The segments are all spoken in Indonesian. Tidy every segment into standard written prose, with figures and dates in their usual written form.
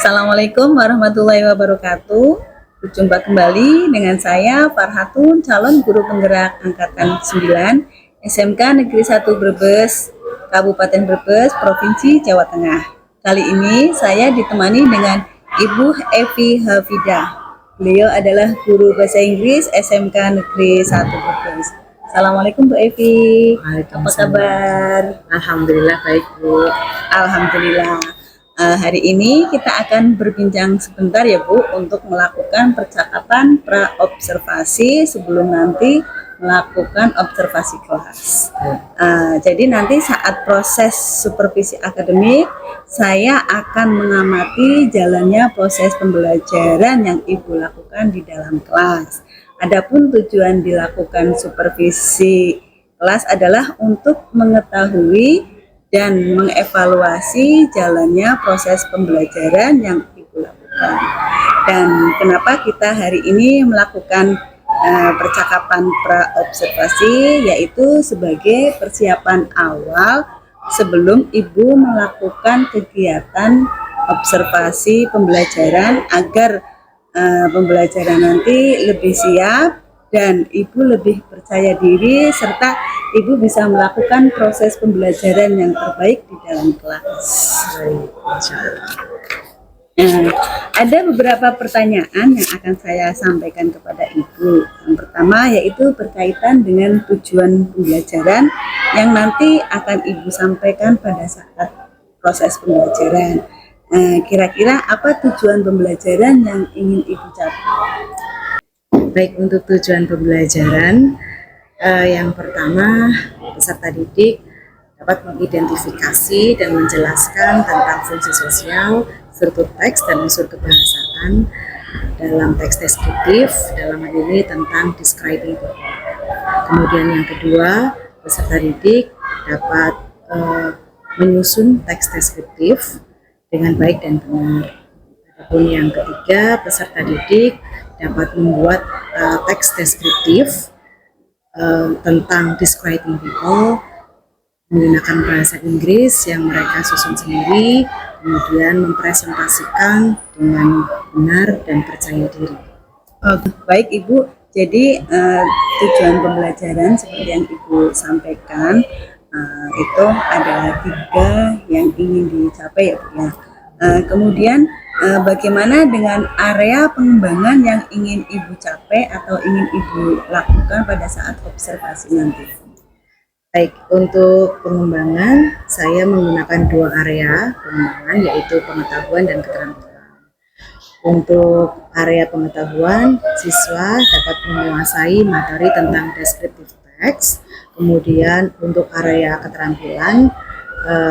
Assalamualaikum warahmatullahi wabarakatuh. Berjumpa kembali dengan saya Farhatun, calon guru penggerak angkatan 9 SMK Negeri 1 Brebes, Kabupaten Brebes, Provinsi Jawa Tengah. Kali ini saya ditemani dengan Ibu Evi Hafidah. Beliau adalah guru bahasa Inggris SMK Negeri 1 Brebes. Assalamualaikum Bu Evi. Apa kabar? Alhamdulillah baik Bu. Alhamdulillah. Hari ini kita akan berbincang sebentar ya Bu untuk melakukan percakapan pra-observasi sebelum nanti melakukan observasi kelas. Jadi nanti saat proses supervisi akademik saya akan mengamati jalannya proses pembelajaran yang Ibu lakukan di dalam kelas. Adapun tujuan dilakukan supervisi kelas adalah untuk mengetahui dan mengevaluasi jalannya proses pembelajaran yang Ibu lakukan. Dan kenapa kita hari ini melakukan percakapan pra-observasi, yaitu sebagai persiapan awal sebelum Ibu melakukan kegiatan observasi pembelajaran agar pembelajaran nanti lebih siap dan Ibu lebih percaya diri serta Ibu bisa melakukan proses pembelajaran yang terbaik di dalam kelas. Ada beberapa pertanyaan yang akan saya sampaikan kepada Ibu. Yang pertama yaitu berkaitan dengan tujuan pembelajaran yang nanti akan Ibu sampaikan pada saat proses pembelajaran. Kira-kira apa tujuan pembelajaran yang ingin Ibu capai? Baik, untuk tujuan pembelajaran yang pertama, peserta didik dapat mengidentifikasi dan menjelaskan tentang fungsi sosial, struktur teks dan unsur kebahasaan dalam teks deskriptif, dalam hal ini tentang describing people. Kemudian yang kedua, peserta didik dapat menyusun teks deskriptif dengan baik dan benar. Adapun yang ketiga, peserta didik dapat membuat teks deskriptif tentang describing people menggunakan bahasa Inggris yang mereka susun sendiri, kemudian mempresentasikan dengan benar dan percaya diri. Baik Ibu, jadi tujuan pembelajaran seperti yang Ibu sampaikan itu ada 3 yang ingin dicapai ya Bu ya. Kemudian bagaimana dengan area pengembangan yang ingin Ibu capai atau ingin Ibu lakukan pada saat observasi nanti? Baik, untuk pengembangan saya menggunakan 2 area pengembangan, yaitu pengetahuan dan keterampilan. Untuk area pengetahuan, siswa dapat menguasai materi tentang descriptive text. Kemudian untuk area keterampilan,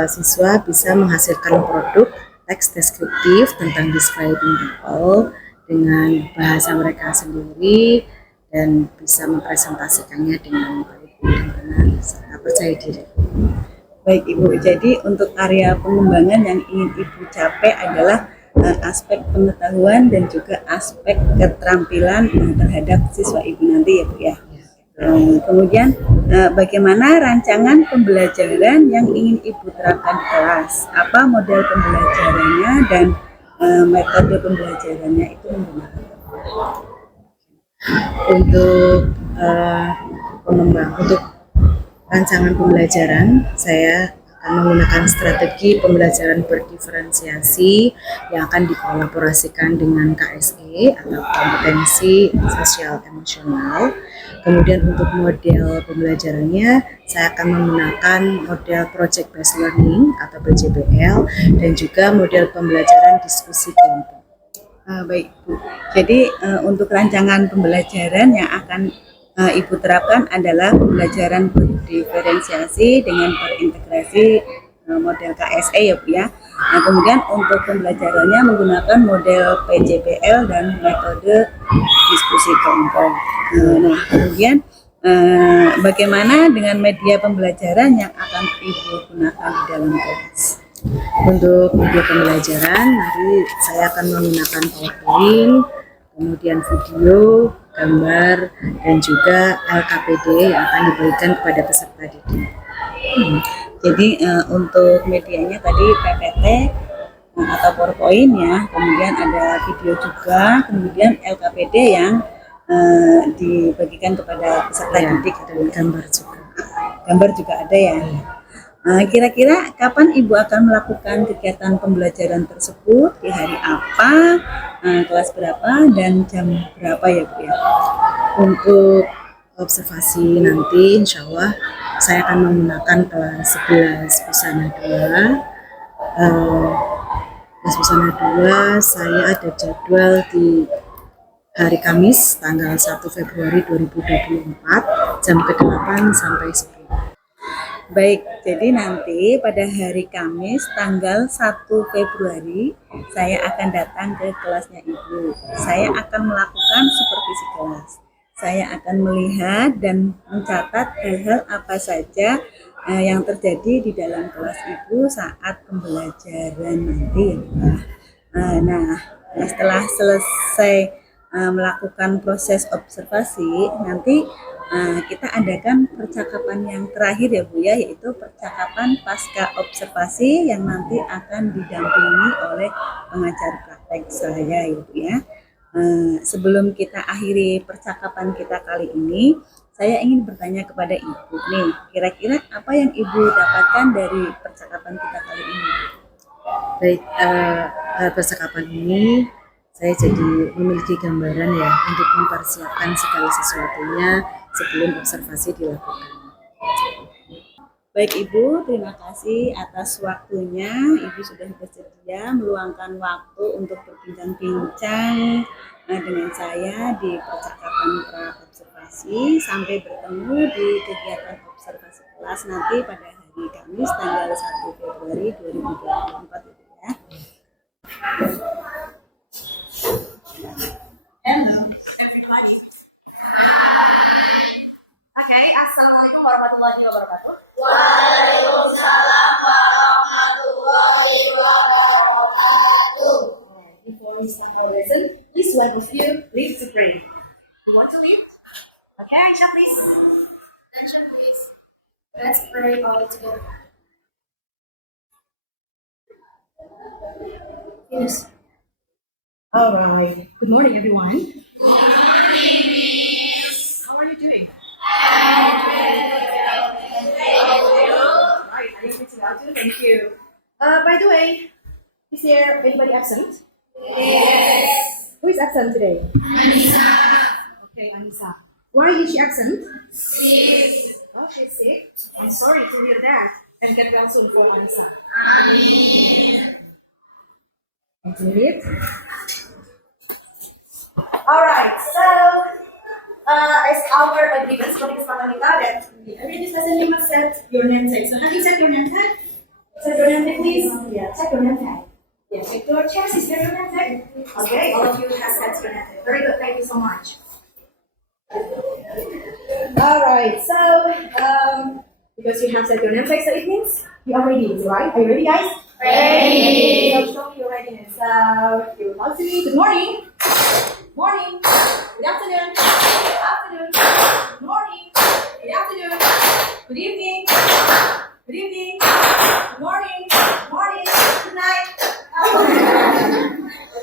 siswa bisa menghasilkan produk teks deskriptif tentang describing people dengan bahasa mereka sendiri dan bisa mempresentasikannya dengan baik dan benar serta percaya diri. Baik Ibu, jadi untuk area pengembangan yang ingin Ibu capai adalah aspek pengetahuan dan juga aspek keterampilan terhadap siswa Ibu nanti ya Bu ya. Kemudian bagaimana rancangan pembelajaran yang ingin Ibu terapkan di kelas? Apa model pembelajarannya dan metode pembelajarannya itu menggunakan? Untuk untuk rancangan pembelajaran, saya akan menggunakan strategi pembelajaran berdiferensiasi yang akan dikolaborasikan dengan KSE atau kompetensi sosial emosional. Kemudian untuk model pembelajarannya, saya akan menggunakan model project based learning atau PJBL dan juga model pembelajaran diskusi kelompok. Baik Bu, jadi untuk rancangan pembelajaran yang akan Ibu terapkan adalah pembelajaran berdiferensiasi dengan berintegrasi model KSE ya Bu ya. Nah, kemudian untuk pembelajarannya menggunakan model PJBL dan metode diskusi kelompok. Nah, kemudian bagaimana dengan media pembelajaran yang akan Ibu gunakan di dalam kelas? Untuk media pembelajaran, nanti saya akan menggunakan PowerPoint, kemudian video, gambar, dan juga LKPD yang akan diberikan kepada peserta didik. Jadi untuk medianya tadi PPT, atau PowerPoint ya, kemudian ada video juga, kemudian LKPD yang dibagikan kepada peserta Ya, didik dan gambar juga. Gambar juga ada ya. Kira-kira kapan Ibu akan melakukan kegiatan pembelajaran tersebut, di hari apa, kelas berapa, dan jam berapa ya Bu ya? Untuk observasi nanti insya Allah saya akan menggunakan kelas 11 busana 2. Kelas busana 2 saya ada jadwal di hari Kamis tanggal 1 Februari 2024 jam ke-8 sampai 10. Baik, jadi nanti pada hari Kamis tanggal 1 Februari saya akan datang ke kelasnya Ibu. Saya akan melakukan supervisi kelas. Saya akan melihat dan mencatat hal-hal apa saja yang terjadi di dalam kelas Ibu saat pembelajaran nanti ya Bu. Nah, setelah selesai melakukan proses observasi, nanti kita adakan percakapan yang terakhir ya Bu ya, yaitu percakapan pasca observasi yang nanti akan didampingi oleh pengajar praktek saya ya Bu ya. Sebelum kita akhiri percakapan kita kali ini, saya ingin bertanya kepada Ibu nih, kira-kira apa yang Ibu dapatkan dari percakapan kita kali ini? Baik, percakapan ini saya jadi memiliki gambaran ya untuk mempersiapkan segala sesuatunya sebelum observasi dilakukan. Baik Ibu, terima kasih atas waktunya. Ibu sudah bersedia meluangkan waktu untuk berbincang-bincang dengan saya di percakapan pra-observasi. Sampai bertemu di kegiatan observasi kelas nanti pada hari Kamis tanggal 1 Februari 2024 Ibu ya. Hello, everybody. Okay, Assalamualaikum warahmatullahi wabarakatuh. Waalaikumsalam warahmatullahi wabarakatuh. Before we start our lesson, please one of you lead to pray. You want to lead? Okay, Aisyah, please. Attention please. Let's pray all together. Yes. All right. Good morning, everyone. How are you doing? Right, are you pretty well too? Thank you. By the way, is there anybody absent? Yes. Who is absent today? Anissa. Okay, Anissa. Why is she absent? Sick. Oh, she's sick. I'm sorry to hear that. And get well soon for Anissa. Amin. Alright, so as our agreement for this Anita that every discussion you must set your name tag. So have you set your name tag? Set your name tag, please. Yeah, set your name tag. Yeah, make your chairs is there your name tag. Okay, all of you have set your name tag. Very good, thank you so much. Alright, so because you have set your name tag, so it means you are ready, right? Are you ready, guys? Ready. So show me your readiness. You want to me? Good morning. Morning. Good afternoon. Good afternoon. Good morning. Good afternoon. Good evening. Good evening. Good morning. Good morning. Good night.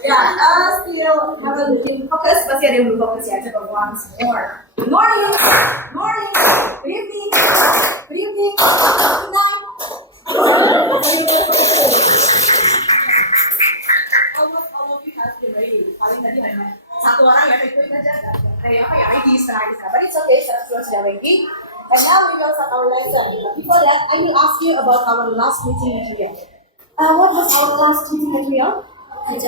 Yeah, still haven't been focused, but yeah, they will focus yet. But once more. Good morning. Good morning. Good evening. Good evening. Good night. Almost all of you have been ready. Paling tadi hanya satu orang ya, ikutin aja. Kayak apa ya, ready setengah. But it's okay, sekarang sudah ready. And now we will start our lesson. But before that, I will ask you about our last meeting material. What was our last meeting material? Was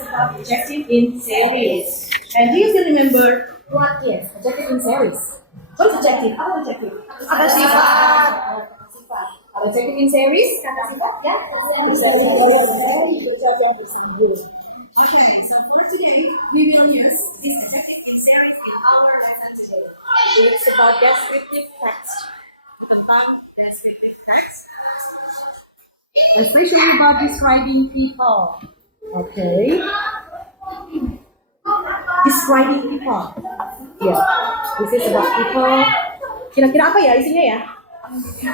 about objective in series. And do you still remember what is objective in series? What is objective? Apa objective? Apa sifat? Sifat. Kalau objective in series, kata sifat ya? Okay, so for today, we will use this objective in series in our lesson today. It's about descriptive text. Tentang descriptive text. Especially about describing people. Okay. Describing people. Yeah. This is about people. Kira-kira apa ya isinya ya? Oke,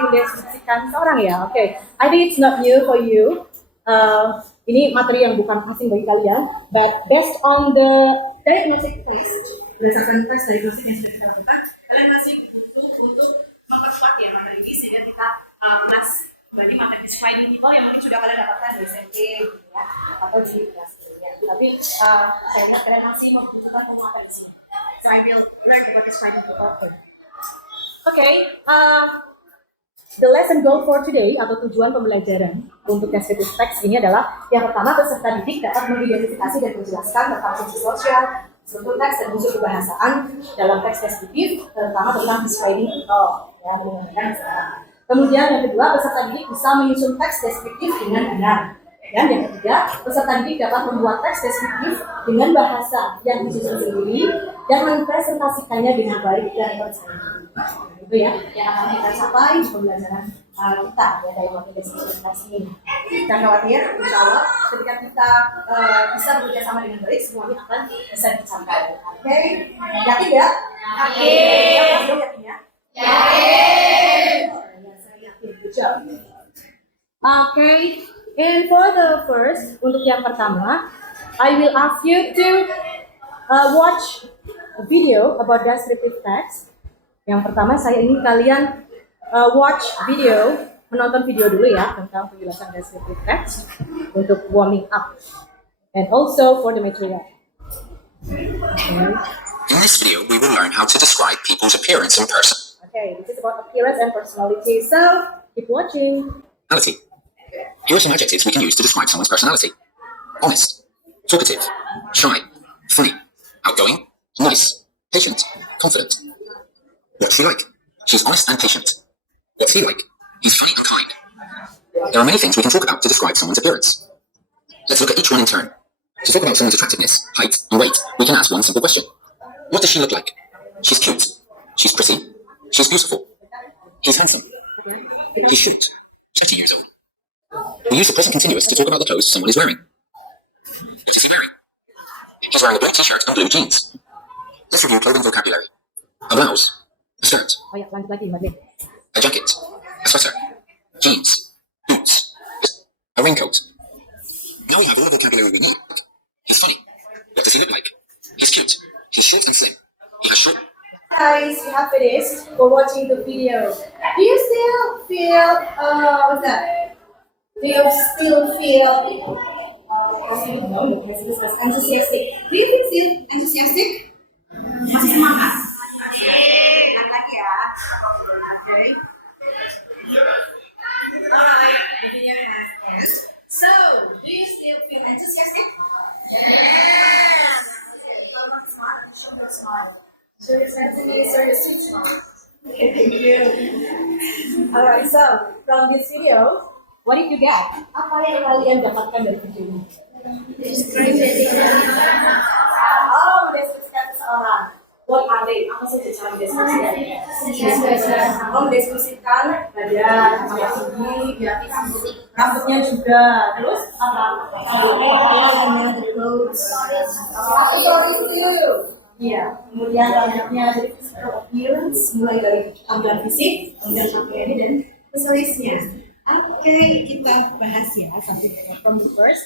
mendeskripsikan seorang ya. Oke, I think it's not new for you. Ini materi yang bukan asing bagi kalian, but based on the diagnostic test, berdasarkan tes diagnostik yang sudah kita lakukan, kalian masih butuh untuk memperkuat ya materi ini sehingga kita kelas kembali materi describing people yang mungkin sudah kalian dapatkan di SMP gitu ya, atau di kelas sebelumnya. Tapi saya lihat kalian masih membutuhkan penguatan di sini. So I will learn about describing people. Okay, the lesson goal for today atau tujuan pembelajaran untuk descriptive text ini adalah yang pertama, peserta didik dapat mengidentifikasi dan menjelaskan tentang fungsi sosial, struktur teks dan unsur kebahasaan dalam teks deskriptif, terutama tentang describing people. Ya, kemudian yang kedua, peserta didik bisa menyusun teks deskriptif dengan benar. Dan yang ketiga, peserta didik dapat membuat teks deskriptif dengan bahasa yang disusun sendiri dan mempresentasikannya dengan baik dan percaya. Itu ya yang akan kita capai di pembelajaran kita ya dalam materi deskriptif teks ini. Jangan khawatir, insya Allah ketika kita bisa bekerja sama dengan baik, semuanya akan bisa dicapai. Oke, yakin ya? Yakin. Yakin ya? Yakin. Saya yakin. Good job. Okay. And for the first, untuk yang pertama, I will ask you to watch a video about descriptive text. Yang pertama, saya ingin kalian watch video, menonton video dulu ya tentang penjelasan descriptive text untuk warming up, and also for the material. Okay. In this video, we will learn how to describe people's appearance in person. Okay, this is about appearance and personality. So keep watching. Personality. Here are some adjectives we can use to describe someone's personality. Honest, talkative, shy, funny, outgoing, nice, patient, confident. What's he like? She's honest and patient. What's he like? He's funny and kind. There are many things we can talk about to describe someone's appearance. Let's look at each one in turn. To talk about someone's attractiveness, height, and weight, we can ask one simple question. What does she look like? She's cute. She's pretty. She's beautiful. He's handsome. He's short. 20 years old. We use the present continuous to talk about the clothes someone is wearing. What is he wearing? He's wearing a blue t-shirt and blue jeans. Let's review clothing vocabulary. A blouse. A skirt. Oh ya, lanjut lagi, lanjut. A jacket. A sweater. Jeans. Boots. A raincoat. Now we have all the vocabulary we need. He's funny. What does he look like? He's cute. He's short and slim. He has short... Guys, we have finished for watching the video. Do you still feel, what's that? Do you still feel enthusiastic? Do you feel enthusiastic? Masih semangat? Semangat lagi ya. Okay. Alright, the video has ended. So, do you still feel enthusiastic? Yes. Kalau mau smart, show your smile. Show your sensitivity, show your sweet smile. Okay, thank you. Alright, so from this video, what did you get? Apa yang kalian dapatkan dari video ini? Oh, mendeskripsikan seseorang. What are they? Apa saja cara mendeskripsikan? Oh, mendeskripsikan badan, rambut tinggi, rambutnya juga. Terus apa? Pakaiannya, the clothes. Accessories too. Iya. Kemudian banyaknya dari physical appearance, mulai dari tampilan fisik, kemudian pakaiannya dan accessories-nya. Oke, kita bahas ya sampai from the first.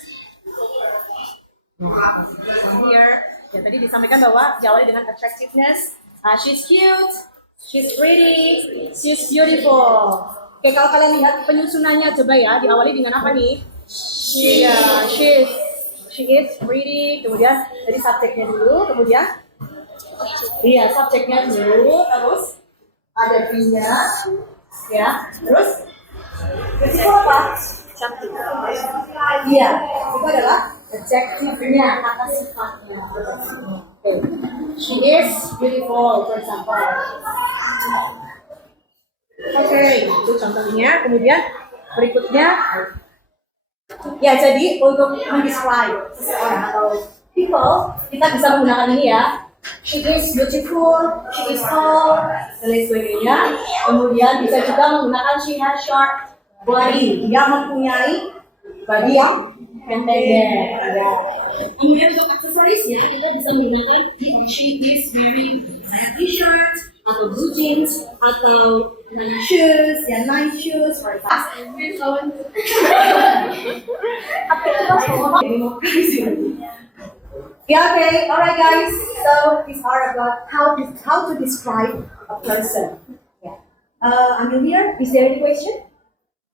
Here, ya tadi disampaikan bahwa diawali dengan attractiveness. She's cute, she's pretty, she's beautiful. Oke, kalau kalian lihat penyusunannya coba ya, diawali dengan apa nih? She is pretty. Kemudian dari subjeknya dulu, kemudian subjeknya dulu, terus ada be-nya, ya, terus itu apa? Cantik. Iya, itu adalah adjective-nya, kata sifatnya. She is beautiful, for example. Oke, itu contohnya. Kemudian berikutnya, ya jadi untuk mendescribe seseorang atau people, kita bisa menggunakan ini ya. She is beautiful, she is tall, dan lain sebagainya. Kemudian bisa juga menggunakan she has short body, dia mempunyai body yang pendek. Ya. Kemudian untuk aksesorisnya kita bisa menggunakan she is wearing a t-shirt, a atau blue jeans, atau nice shoes, ya nice shoes, for example. Yeah, okay, alright guys. So these are about how to describe a person. Yeah. Until here, is there any question?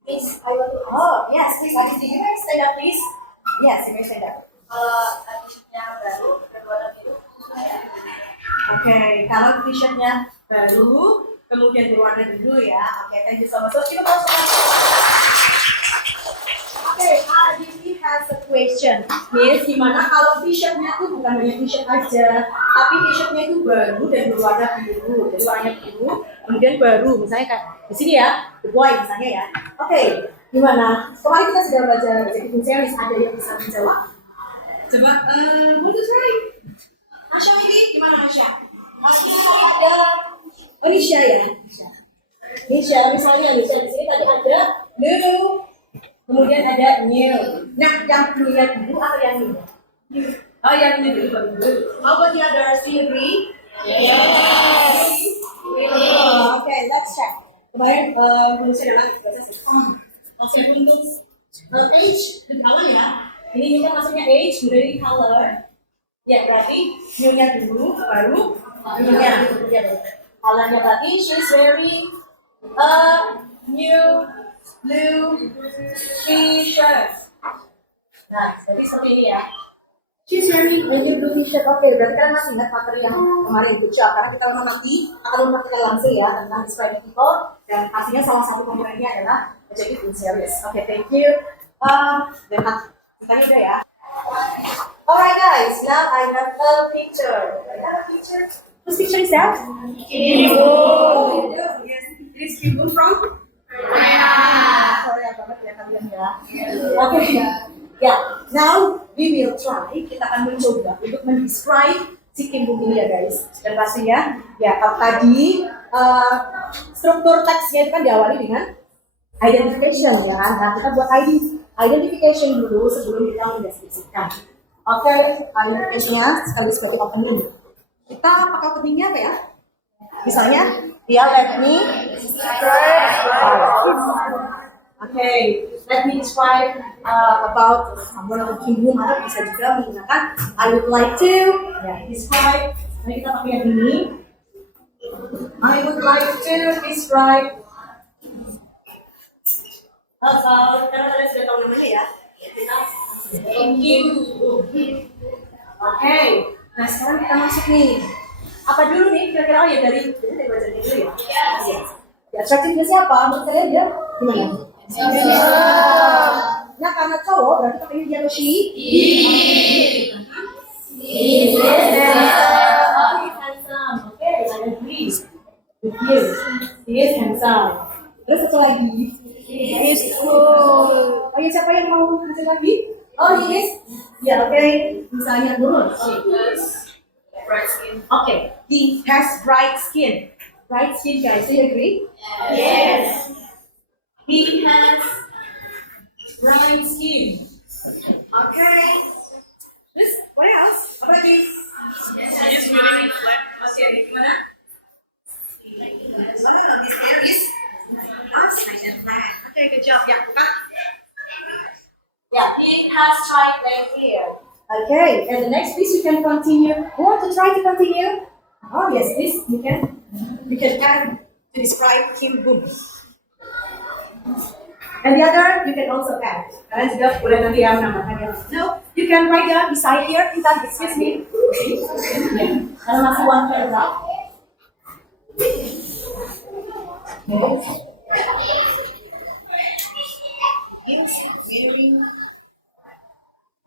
Please, I want to. Oh, yes, please, Aditi, you guys stand up, please. Yes, you guys stand up. T-shirtnya baru berwarna biru. Oke, kalau t-shirtnya baru, kemudian berwarna biru ya. Oke, thank you so much. So, kita mau Oke, Aditi has a question. Yes, gimana kalau t-shirtnya tuh bukan hanya t-shirt aja, tapi t-shirtnya itu baru dan berwarna biru. Jadi warnanya biru, kemudian baru. Misalnya kayak di sini ya, the boy misalnya ya. Oke, gimana? Kemarin kita sudah belajar executive series, ada yang bisa menjawab? Coba, want to try? Masya ini gimana Masya? Ada Nisha ya. Nisha, misalnya Nisha di sini tadi ada blue, kemudian ada new. Nah, yang blue-nya dulu atau yang new? Oh, yang new dulu baru blue. How about the others? Do you agree? Yes. Okay, let's check. Kemarin Nisha memang baca sih. Masih untuk age di bawah ya. Ini kita maksudnya age, kemudian color. Ya, berarti new-nya dulu, baru new-nya. Colornya berarti she's wearing a new blue t-shirt. Nah, jadi seperti ini ya. She's wearing a new blue t-shirt. Oke, berarti kalian masih ingat materi yang kemarin itu karena kita nanti akan mempraktikkan langsung ya tentang describing people dan pastinya salah satu komponennya adalah adjective in series. Oke, thank you. Dan ceritanya udah ya. Alright guys, now I have a picture. I have a picture. Whose picture is that? Kimbun. Yes, it is Kimbun from Korea. Korea banget ya kalian ya. Oke. Ya, now we will try. Kita akan mencoba untuk mendescribe si Kimbun ini ya guys. Dan pastinya, ya kalau tadi struktur teksnya itu kan diawali dengan identification ya. Nah kita buat identification dulu sebelum kita mendeskripsikan. Oke, identification-nya sekali sebagai opening. Kita pakai openingnya apa ya? Misalnya, dia let me let me describe about one of the Kimbun atau bisa juga menggunakan I would like to describe. Mari kita pakai yang ini. I would like to describe karena kalian sudah tahu namanya ya. Oke, nah sekarang kita masuk nih. Apa dulu nih kira-kira ya dari baca dulu ya? Iya. Ya, atraktifnya siapa? Menurut kalian dia gimana? Nah karena cowok berarti pakainya dia atau she? He is handsome. Oke, I agree with you. He is handsome. Terus satu lagi. He is cool. Oh ya, siapa yang mau baca lagi? Oh, he is? Ya, oke. Misalnya dulu. Bright skin. Okay, he has bright skin. Bright skin, guys. Do you agree? Yes. He has bright skin. Okay. Terus, what else? Apa lagi? He's wearing flat. Okay, gimana? Mana lagi? There is nice and flat. Okay, good job. Ya, buka. Yeah, he has straight leg here. Okay, and the next piece you can continue. You want to try to continue? Oh yes, please. You can add to describe Kimbun. And the other you can also add. Kalian juga boleh nanti yang menambahkan ya. No, you can write down beside here. Kita excuse me. Karena masih one paragraph.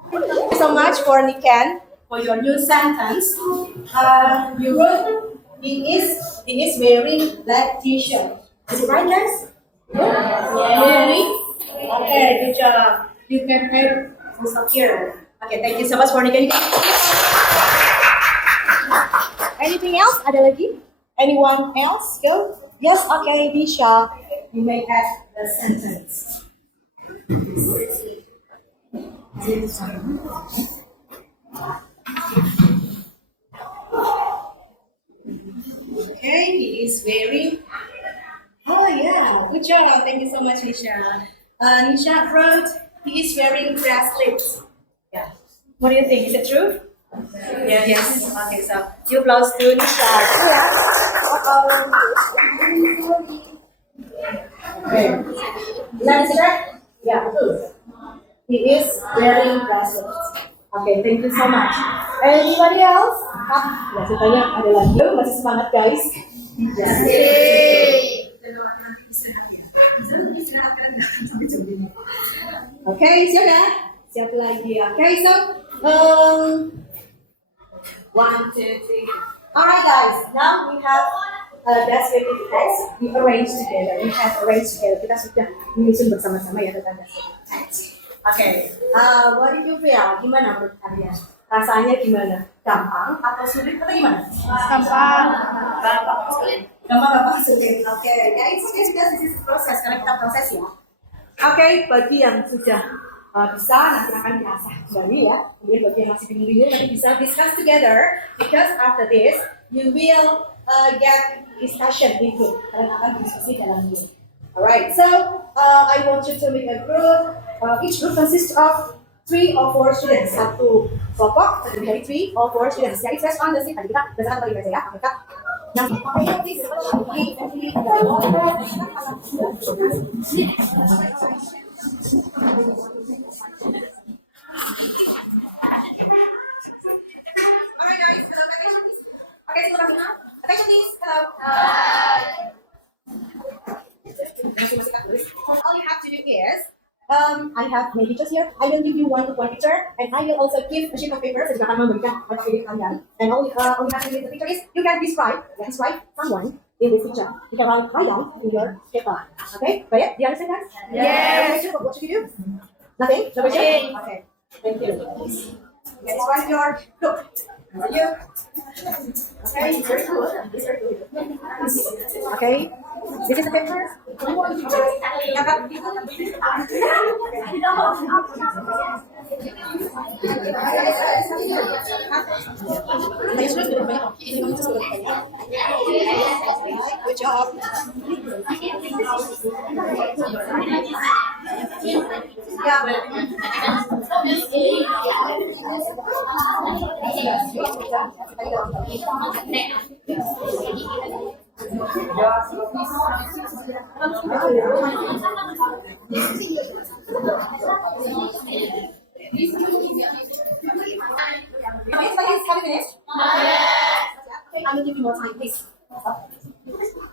Thank you so much for Niken for your new sentence. You wrote he is wearing black t-shirt. Is it right, guys? Wearing? Okay, good job. You can add also here. Okay, thank you so much for Niken. Anything else? Ada lagi? Anyone else? Go. Yes. Okay, Disha, you may add the sentence. Okay, he he is wearing. Oh yeah, good job. Thank you so much, Nisha. Nisha wrote he is wearing bracelets. Yeah. What do you think? Is it true? Yeah. Yes. Okay, so you applause to Nisha. Yeah. Okay. Is that Nisha? Yeah. He is wearing bracelets. Okay, thank you so much. Anybody else? Masih banyak, ada lagi. Masih semangat guys. Okay, sudah. Siapa lagi? Okay, so 1, 2, 3. Alright guys, now we have descriptive text. We arrange together. Kita sudah menyusun bersama-sama ya tentang descriptive text. Okay, what did you feel? Gimana menurut kalian? Rasanya gimana? Gampang atau sulit atau gimana? Gampang sulit. Gampang sulit. Oke, ya itu sudah proses karena kita proses ya. Oke, bagi yang sudah bisa nanti akan diasah kembali ya. Kemudian bagi yang masih bingung-bingung nanti bisa discuss together because after this you will get discussion in group. Kalian akan diskusi dalam group. Alright, so I want you to make a group. Each group consists of 3 or 4 students. Satu kelompok terdiri dari 3 or 4 students. Jadi first on the seat. Tadi kita berdasarkan tadi baca ya. Kita all you have to do is I have my pictures here. I will give you one picture, and I will also give a sheet of paper. Saya juga akan memberikan kalian. And all you have to do with the picture is you can describe someone in this picture. You can write down in your paper. Okay, got it? Do you understand that? Yes. What should you do? Nothing. No question? Okay. Thank you. Okay, describe your look. Are you? Okay, very good. Okay, this is the picture. Good job. Have you finished? Okay, I will give you more time, please.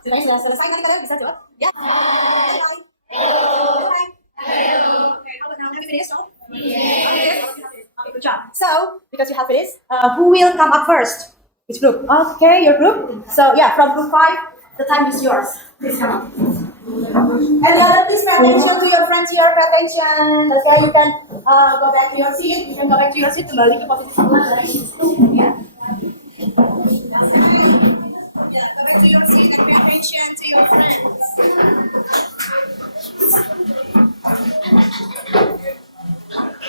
Sudah selesai kan kalian bisa jawab? Ya. Okay, how about now? Have you finished? No? Okay, good job. So, because you have finished, who will come up first? Which group? Okay, your group. So, yeah, from group 5, the time is yours. Please come up. Everyone, please pay attention to your friends here. Pay attention. Okay, you can go back to your seat. You can go back to your seat. Kembali ke posisi semula. Yeah. Go back to your seat and pay attention to your friends.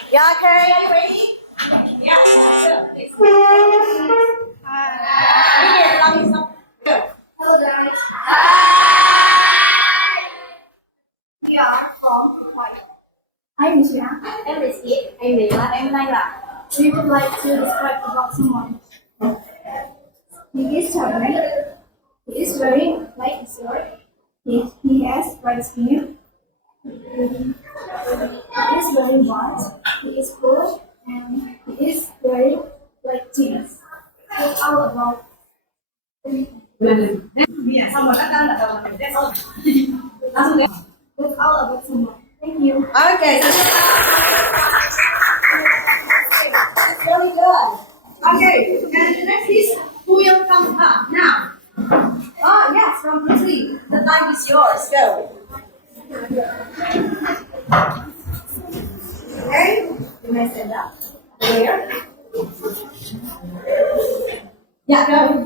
Yeah, okay, are you ready? Yeah. Hi. Good. Hello guys. We are from Hawaii. I'm Nisha. I'm Rizky. I'm Leila. I'm Naila. We would like to describe about someone. He is stubborn. He is wearing light shirt. He has bright skin. He is wearing white. He is poor and he is wearing light jeans. It's all about. That's all about someone. Thank you. Okay. That's really good. Okay, and the next is who will come up now? Oh, yes, from group 3. The time is yours. Go. Okay, you may stand up. There. Yeah, go.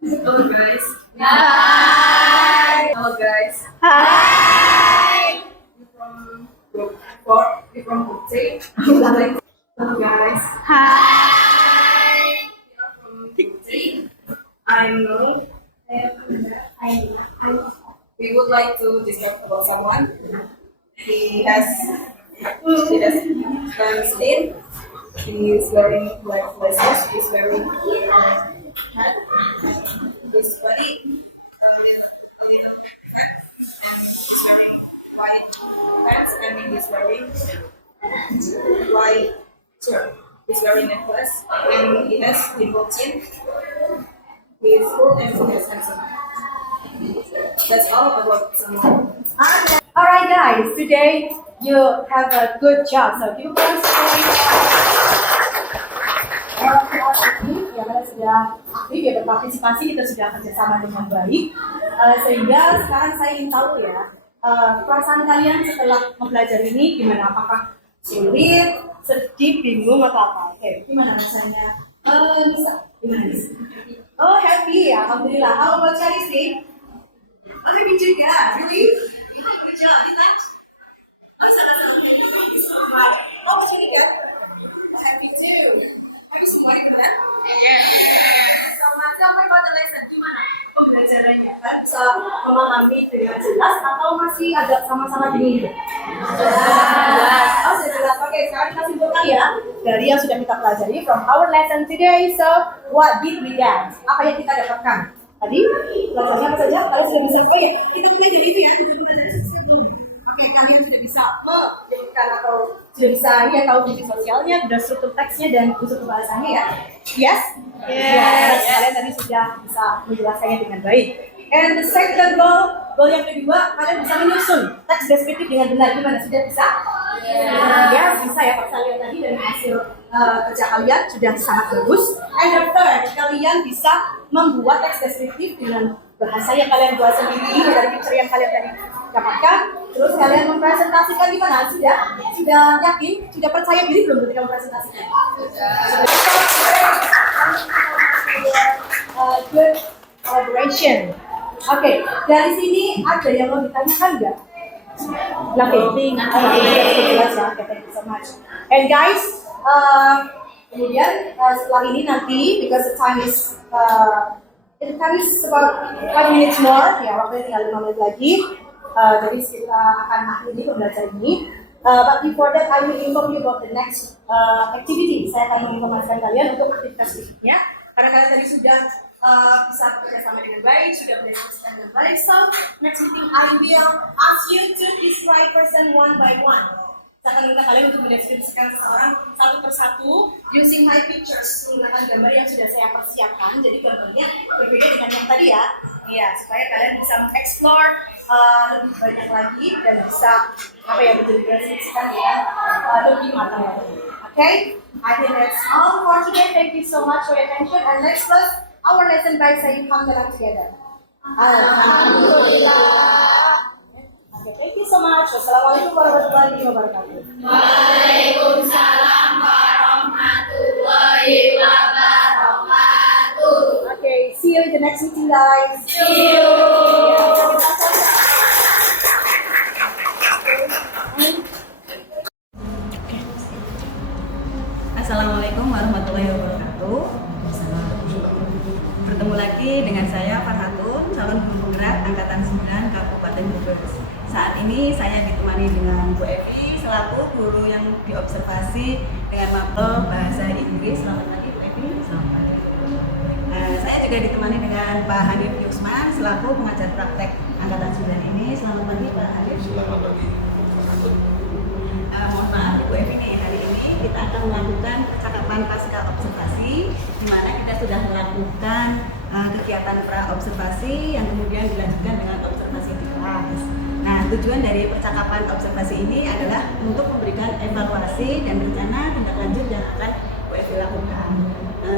Hello guys. Hi. Hello guys. Hi. We're from group 4. We're from group 3. Hello guys. Hi. We are from group 3. I'm Nunu. And would like to describe about someone. He has brown skin. He is wearing black glasses. He is wearing hat. His body little fat. He's wearing white pants and he is wearing white shirt. He's wearing necklace and he has dimple chin. He is full and he is handsome. That's all about someone. Alright guys, today you have a good job. So give us ini ya, kalian sudah aktif ya, berpartisipasi, kita sudah kerjasama dengan baik. Sehingga sekarang saya ingin tahu ya, perasaan kalian setelah mempelajari ini gimana? Apakah sulit, sedih, bingung atau apa? Oke, gimana rasanya? Bisa? Gimana Nisa? Oh happy ya, alhamdulillah. How about Charity? Oh happy juga, really? Good job, you like? Oh sama-sama happy, so much. Oh Charity, Happy too. Happy semuanya benar? sama siapa yang baca lesson? Gimana pembelajarannya? Kalian bisa memahami dengan jelas atau masih agak sama-sama bingung? Jelas. Oh sudah jelas. Oke, sekarang kita simpulkan ya dari yang sudah kita pelajari from our lesson today. So, what did we get? Apa yang kita dapatkan? Tadi pelajarannya apa saja? Kalau sudah bisa, oke, kita pilih dari itu ya. Oke, kalian sudah bisa menjadikan atau sudah bisa ya tahu fungsi sosialnya, sudah struktur teksnya dan unsur pembahasannya ya. Yes? Yes. Kalian tadi sudah bisa menjelaskannya dengan baik. And the second goal yang kedua, kalian bisa menyusun teks deskriptif dengan benar. Gimana? Sudah bisa? Ya, bisa ya. Pak saya lihat tadi dari hasil kerja kalian sudah sangat bagus. And the third, kalian bisa membuat teks deskriptif dengan bahasa yang kalian buat sendiri dari picture yang kalian tadi dapatkan. Terus kalian mempresentasikan gimana? Sudah yakin? Sudah percaya diri belum ketika mempresentasikan? Good collaboration. Oke, dari sini ada yang mau ditanyakan nggak? Nothing. Jelas ya. Okay, thank you so much. And guys, kemudian setelah ini nanti, because the time is about 5 minutes more, ya waktunya tinggal 5 menit lagi. Jadi kita akan akhiri pembelajaran ini. But before that, I will inform you about the next activity. Saya akan menginformasikan kalian untuk aktivitas berikutnya. Karena kalian tadi sudah bisa bekerja sama dengan baik, sudah berdiskusi dengan baik. So, next meeting I will ask you to describe person one by one. Saya akan minta kalian untuk mendeskripsikan seseorang satu persatu using my pictures, menggunakan gambar yang sudah saya persiapkan. Jadi gambarnya berbeda dengan yang tadi ya. Iya, supaya kalian bisa mengeksplor lebih banyak lagi dan bisa mendeskripsikan dengan lebih matang lagi. Okay? I think that's all for today. Thank you so much for your attention, and let's close our lesson by saying Alhamdulillah together. Alhamdulillah. Okay, thank you so much. Wassalamualaikum warahmatullahi wabarakatuh. Waalaikumsalam warahmatullahi wabarakatuh. Okay, see you in the next meeting, guys. See you. Assalamualaikum warahmatullahi wabarakatuh. Bertemu lagi dengan saya Farhatun, calon guru penggerak Angkatan 9 Kabupaten Brebes. Saat ini saya ditemani dengan Bu Evi selaku guru yang diobservasi dengan mapel bahasa Inggris. Selamat pagi Bu Evi. Selamat pagi. Saya juga ditemani dengan Pak Hanif Yusman selaku pengajar praktek Angkatan 9 ini. Selamat pagi Pak Hanif. Selamat pagi. Mohon maaf Bu Evi nih, hari ini kita akan melakukan percakapan pasca observasi, di mana kita sudah melakukan kegiatan pra observasi yang kemudian dilanjutkan dengan observasi di kelas. Nah, tujuan dari percakapan observasi ini adalah untuk memberikan evaluasi dan rencana tindak lanjut yang akan Bu Evi lakukan.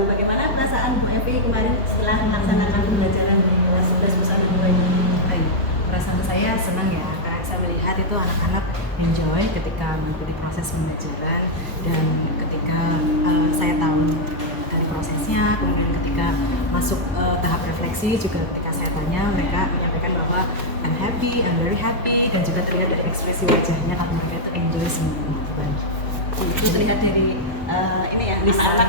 Bagaimana perasaan Bu Evi kemarin setelah melaksanakan pembelajaran di kelas 11 bersama Bu Evi? Baik, perasaan saya senang ya, karena saya melihat itu anak-anak enjoy ketika mengikuti proses pembelajaran, dan ketika saya tahu dari prosesnya, kemudian ketika masuk tahap refleksi juga ketika saya tanya, mereka menyampaikan bahwa I'm happy, I'm very happy, dan juga terlihat dari ekspresi wajahnya kalau mereka itu enjoy semuanya. Itu terlihat dari ini ya, anak-anak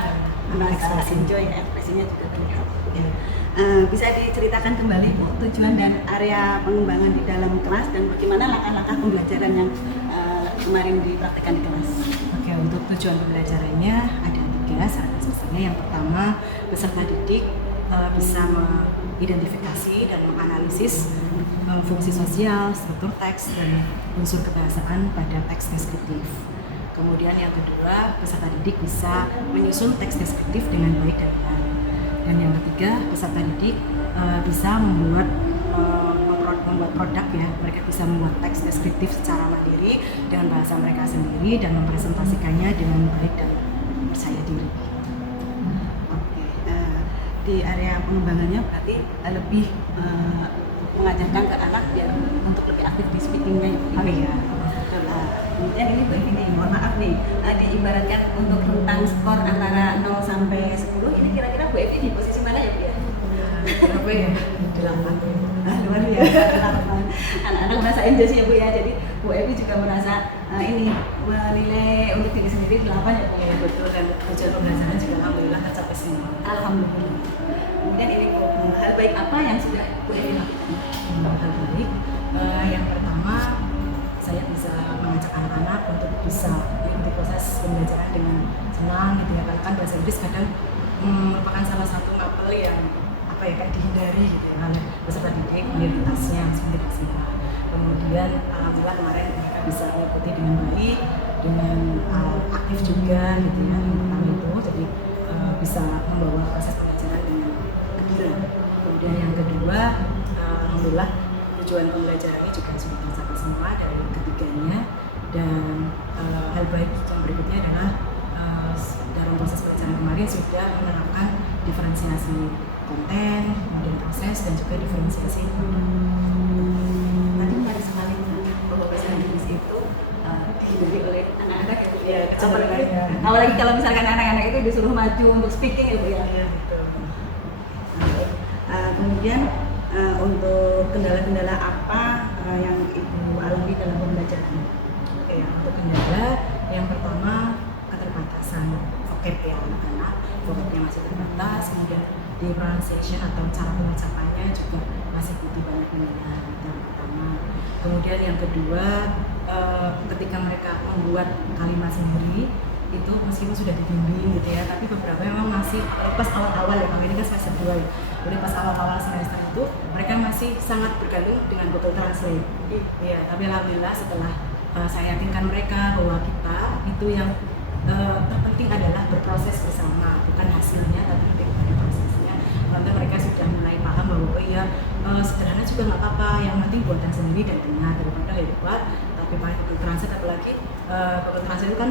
merasa enjoy, ekspresinya juga terlihat. Ya. Bisa diceritakan kembali Bu tujuan dan area pengembangan di dalam kelas dan bagaimana langkah-langkah pembelajaran yang kemarin dipraktikkan di kelas. Oke, untuk tujuan pembelajarannya ada 3 saat selesainya. Yang pertama, peserta didik bisa mengidentifikasi dan menganalisis fungsi sosial, struktur teks, dan unsur kebahasaan pada teks deskriptif. Kemudian yang kedua, peserta didik bisa menyusun teks deskriptif dengan baik dan benar. Dan yang ketiga, peserta didik bisa membuat produk ya. Mereka bisa membuat teks deskriptif secara mandiri dengan bahasa mereka sendiri dan mempresentasikannya dengan baik dan percaya diri. Oke, di area pengembangannya berarti lebih mengajarkan ke anak biar untuk lebih aktif di speakingnya ya. Oh iya. Kemudian ini Bu ini mohon maaf nih, diibaratkan untuk rentang skor antara 0 sampai 10, ini kira-kira Bu Evi di posisi mana ya Bu ya? Berapa ya? 8. Luar biasa. Anak-anak merasa enjoy sih ya Bu ya, jadi Bu Evi juga merasa ini menilai untuk diri sendiri 8 ya Bu. Ya betul, dan tujuan pembelajaran juga alhamdulillah tercapai semua. Alhamdulillah. Kemudian ini Bu, hal baik apa yang sudah Bu Evi lakukan? Hal baik, yang pertama saya bisa mengajak anak-anak untuk bisa mengikuti proses pembelajaran dengan senang gitu ya, karena kan bahasa Inggris kadang merupakan salah satu mapel yang kan dihindari gitu ya oleh peserta didik, mayoritasnya seperti kita. Kemudian alhamdulillah kemarin mereka bisa mengikuti dengan baik, dengan aktif juga gitu ya. Yang pertama itu jadi bisa membawa proses pembelajaran dengan gembira. Kemudian yang kedua, alhamdulillah tujuan pembelajarannya juga sudah tercapai semua dari ketiganya. Dan hal baik yang berikutnya adalah dalam proses pembelajaran kemarin sudah menerapkan diferensiasi konten, kemudian proses, dan juga diferensiasi. Tadi menarik sekali bahwa bahasa Inggris itu dihindari oleh anak-anak ya Bu ya. Apalagi kalau misalkan anak-anak itu disuruh maju untuk speaking ya Bu ya. Iya betul. Kemudian untuk kendala-kendala apa yang Ibu alami dalam pembelajaran? Oke, untuk kendala yang pertama keterbatasan vocab ya anak-anak, vocabnya masih terbatas, kemudian di pronunciation atau cara pengucapannya juga masih butuh banyak penilaian, itu yang pertama. Kemudian yang kedua, ketika mereka membuat kalimat sendiri itu meskipun sudah dibimbing gitu ya, tapi beberapa memang masih pas awal-awal ya, kalau ini kan semester 2 ya. Jadi pas awal-awal semester itu mereka masih sangat bergantung dengan Google Translate. Iya, tapi alhamdulillah setelah saya yakinkan mereka bahwa kita itu yang terpenting adalah berproses bersama, bukan hasilnya tapi lebih pada prosesnya. Nanti mereka sudah mulai paham bahwa oh iya, sederhana juga nggak apa-apa, yang penting buatan sendiri dan benar daripada hebat tapi pakai Google Translate. Apalagi Google Translate itu kan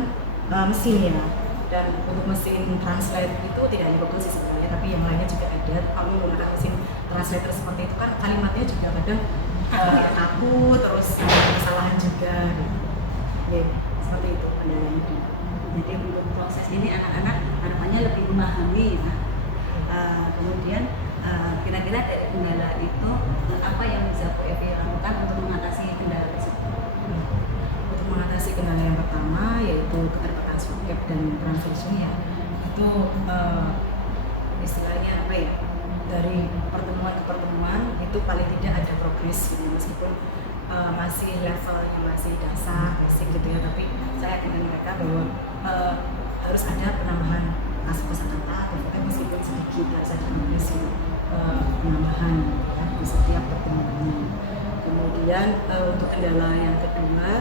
mesin ya, dan untuk mesin translate itu tidak hanya Google sih sebenarnya, tapi yang lainnya juga ada. Kamu menggunakan mesin translator seperti itu kan kalimatnya juga kadang kaku, terus ada kesalahan juga gitu. Ya, seperti itu kendalanya. Jadi untuk proses ini anak-anak harapannya lebih memahami ya. Kemudian kira-kira dari kendala itu apa yang bisa Bu Evi lakukan untuk mengatasi kendala tersebut? Untuk mengatasi kendala yang pertama yaitu keterbatasan vocab dan translation ya, itu istilahnya apa ya, dari pertemuan ke pertemuan itu paling tidak ada progres gitu, meskipun masih levelnya masih dasar basic gitu ya, tapi saya yakinkan mereka bahwa harus ada penambahan kosakata atau vocab meskipun sedikit, harus ada progresi penambahan ya, di setiap pertemuannya. Kemudian untuk kendala yang kedua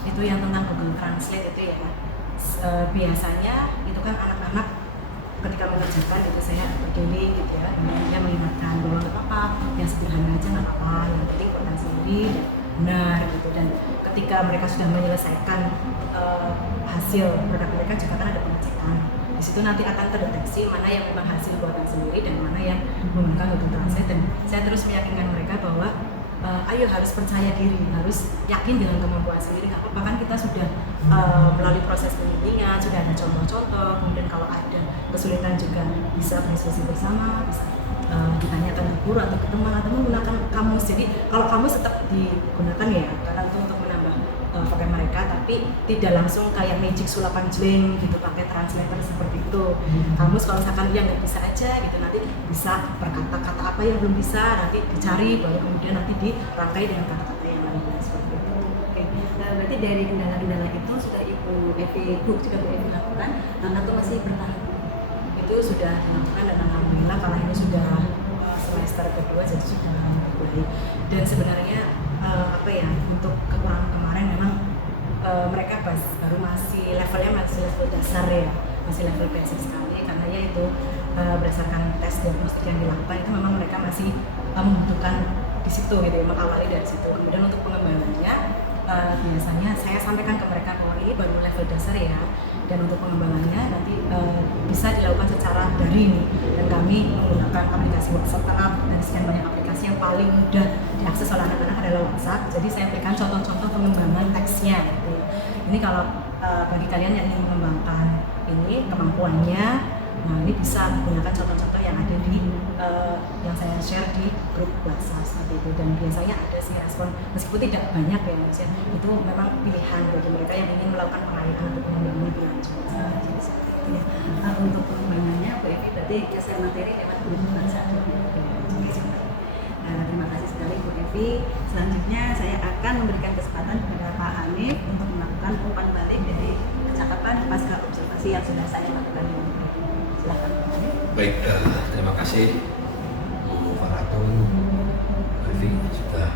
itu yang tentang Google Translate itu ya, biasanya itu kan anak-anak ketika mengerjakan itu saya berdiri gitu ya, dia mengingatkan bahwa nggak apa-apa, yang sederhana aja nggak apa-apa, yang penting buatan sendiri dan benar gitu. Dan ketika mereka sudah menyelesaikan hasil produk mereka juga kan ada pengecekan. Di situ nanti akan terdeteksi mana yang memang hasil buatan sendiri dan mana yang menggunakan Google Translate. Dan saya terus meyakinkan mereka bahwa ayo harus percaya diri, harus yakin dengan kemampuan sendiri. Nggak apa-apa kan kita sudah melalui proses pembimbingan, sudah ada contoh-contoh. Kemudian kalau ada kesulitan juga bisa berdiskusi bersama, bisa ditanyakan ke guru atau ke teman atau menggunakan kamus. Jadi kalau kamus tetap digunakan ya, karena itu untuk menambah pakai mereka, tapi tidak langsung kayak magic sulapan jling gitu pakai translator seperti itu. Kamus kalau misalkan yang nggak bisa aja gitu, nanti bisa berkata-kata apa yang belum bisa nanti dicari, baru kemudian nanti dirangkai dengan kata-kata yang lain seperti itu. Oke, berarti dari kendala-kendala itu sudah Ibu Evi, sudah Bu Evi lakukan, atau masih bertahan? Itu sudah dilakukan dan alhamdulillah karena ini sudah semester kedua jadi sudah baik. Dan sebenarnya untuk kekurangan kemarin memang mereka baru masih levelnya masih level dasar ya, masih level basic sekali, karena ya itu berdasarkan tes diagnostik yang dilakukan itu memang mereka masih membutuhkan di situ gitu ya, mengawali dari situ. Kemudian untuk pengembangannya biasanya saya sampaikan ke mereka bahwa ini baru level dasar ya, dan untuk pengembangannya nanti bisa dilakukan secara daring, dan kami menggunakan aplikasi WhatsApp dan sekian banyak aplikasi yang paling mudah diakses oleh anak-anak adalah WhatsApp. Jadi saya berikan contoh-contoh pengembangan teksnya gitu. Ini kalau bagi kalian yang ingin mengembangkan ini kemampuannya, nah ini bisa menggunakan contoh-contoh yang ada di yang saya share di grup WhatsApp seperti itu. Dan biasanya ada sih respon, meskipun tidak banyak ya Mas ya, itu memang pilihan bagi mereka yang ingin melakukan pengalihan untuk pengembangan lebih lanjut. Jadi seperti itu ya. Untuk pengembangannya Bu Evi berarti share materi lewat grup WhatsApp. Terima kasih sekali Bu Evi. Selanjutnya saya akan memberikan kesempatan kepada Pak Hanif untuk melakukan umpan balik dari percakapan pasca observasi yang sudah saya lakukan ini. Silakan Pak Hanif. Baik, terima kasih Bu Faratun, Bu Evi sudah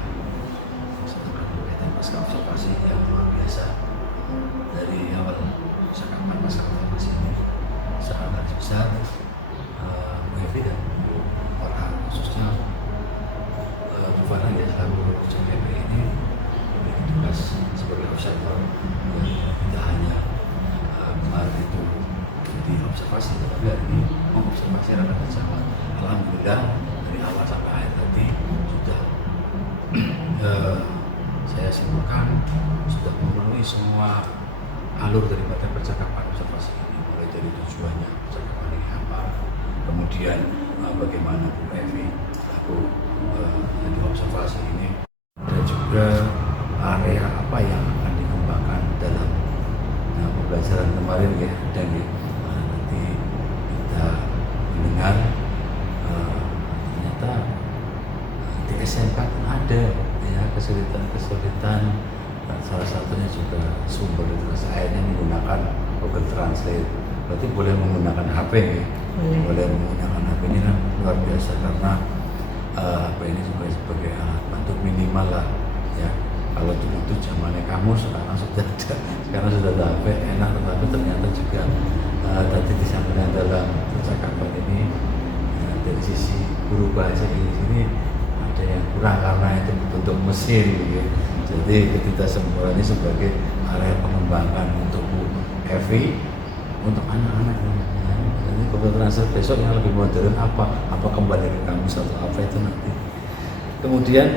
melaksanakan kegiatan pasca observasi yang luar biasa. Dari awal percakapan pasca observasi ini sangat besar Bu Evi dan Bu Farah, khususnya Bu Farah yang selalu CPP ini memiliki tugas sebagai observer yang tidak hanya kemarin itu di observasi, tetapi hari ini mengobservasi rakyat Jawa. Alhamdulillah dari awal sampai akhir tadi sudah saya simpulkan sudah memenuhi semua alur daripada percakapan observasi ini, mulai dari tujuannya percakapan ini apa, kemudian bagaimana Bu Evi laku di observasi ini, dan juga area apa yang akan dikembangkan dalam pembelajaran kemarin ya, dan nanti kita mendengar ternyata di SMK pun ada ya kesulitan, salah satunya juga sumber itu akhirnya menggunakan Google Translate. Berarti boleh menggunakan HP ya? Boleh menggunakan HP. Ini kan luar biasa karena HP ini juga sebagai alat bantu minimal lah ya. Kalau dulu itu zamannya kamu, sekarang sudah ada, sekarang sudah ada HP enak, tetapi ternyata juga tadi disampaikan dalam percakapan ini ya, dari sisi guru bahasa di sini ada yang kurang karena itu bentuk mesin gitu. Jadi kita semua ini sebagai area pengembangan untuk Bu Evi, untuk anak-anak ya. Jadi kebetulan besok yang lebih modern apa kembali ke kamu atau apa itu nanti. Kemudian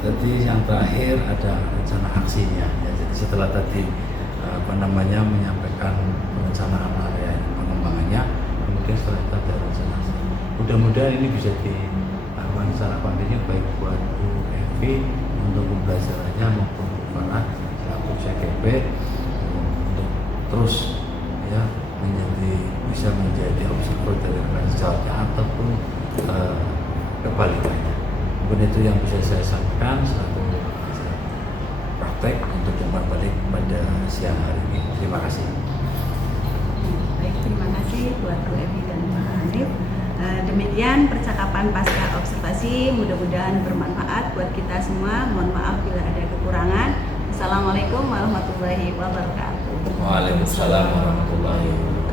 tadi yang terakhir ada rencana aksinya ya. Jadi setelah tadi menyampaikan perencanaan area pengembangannya, kemudian setelah itu ada rencana aksi. Mudah-mudahan ini bisa dilakukan secara kontinu baik buat Bu Evi untuk pembelajarannya maupun Bu Farah selaku CGP untuk terus ya bisa menjadi observer dari rekan sejawatnya ataupun kebalikannya. Mungkin itu yang bisa saya sampaikan selaku praktek untuk umpan balik pada siang hari ini. Terima kasih. Baik, terima kasih buat Bu Evi dan Pak Hanif. Demikian percakapan pasca observasi, mudah-mudahan bermanfaat buat kita semua. Mohon maaf bila ada kekurangan. Assalamualaikum warahmatullahi wabarakatuh. Waalaikumsalam warahmatullahi wabarakatuh.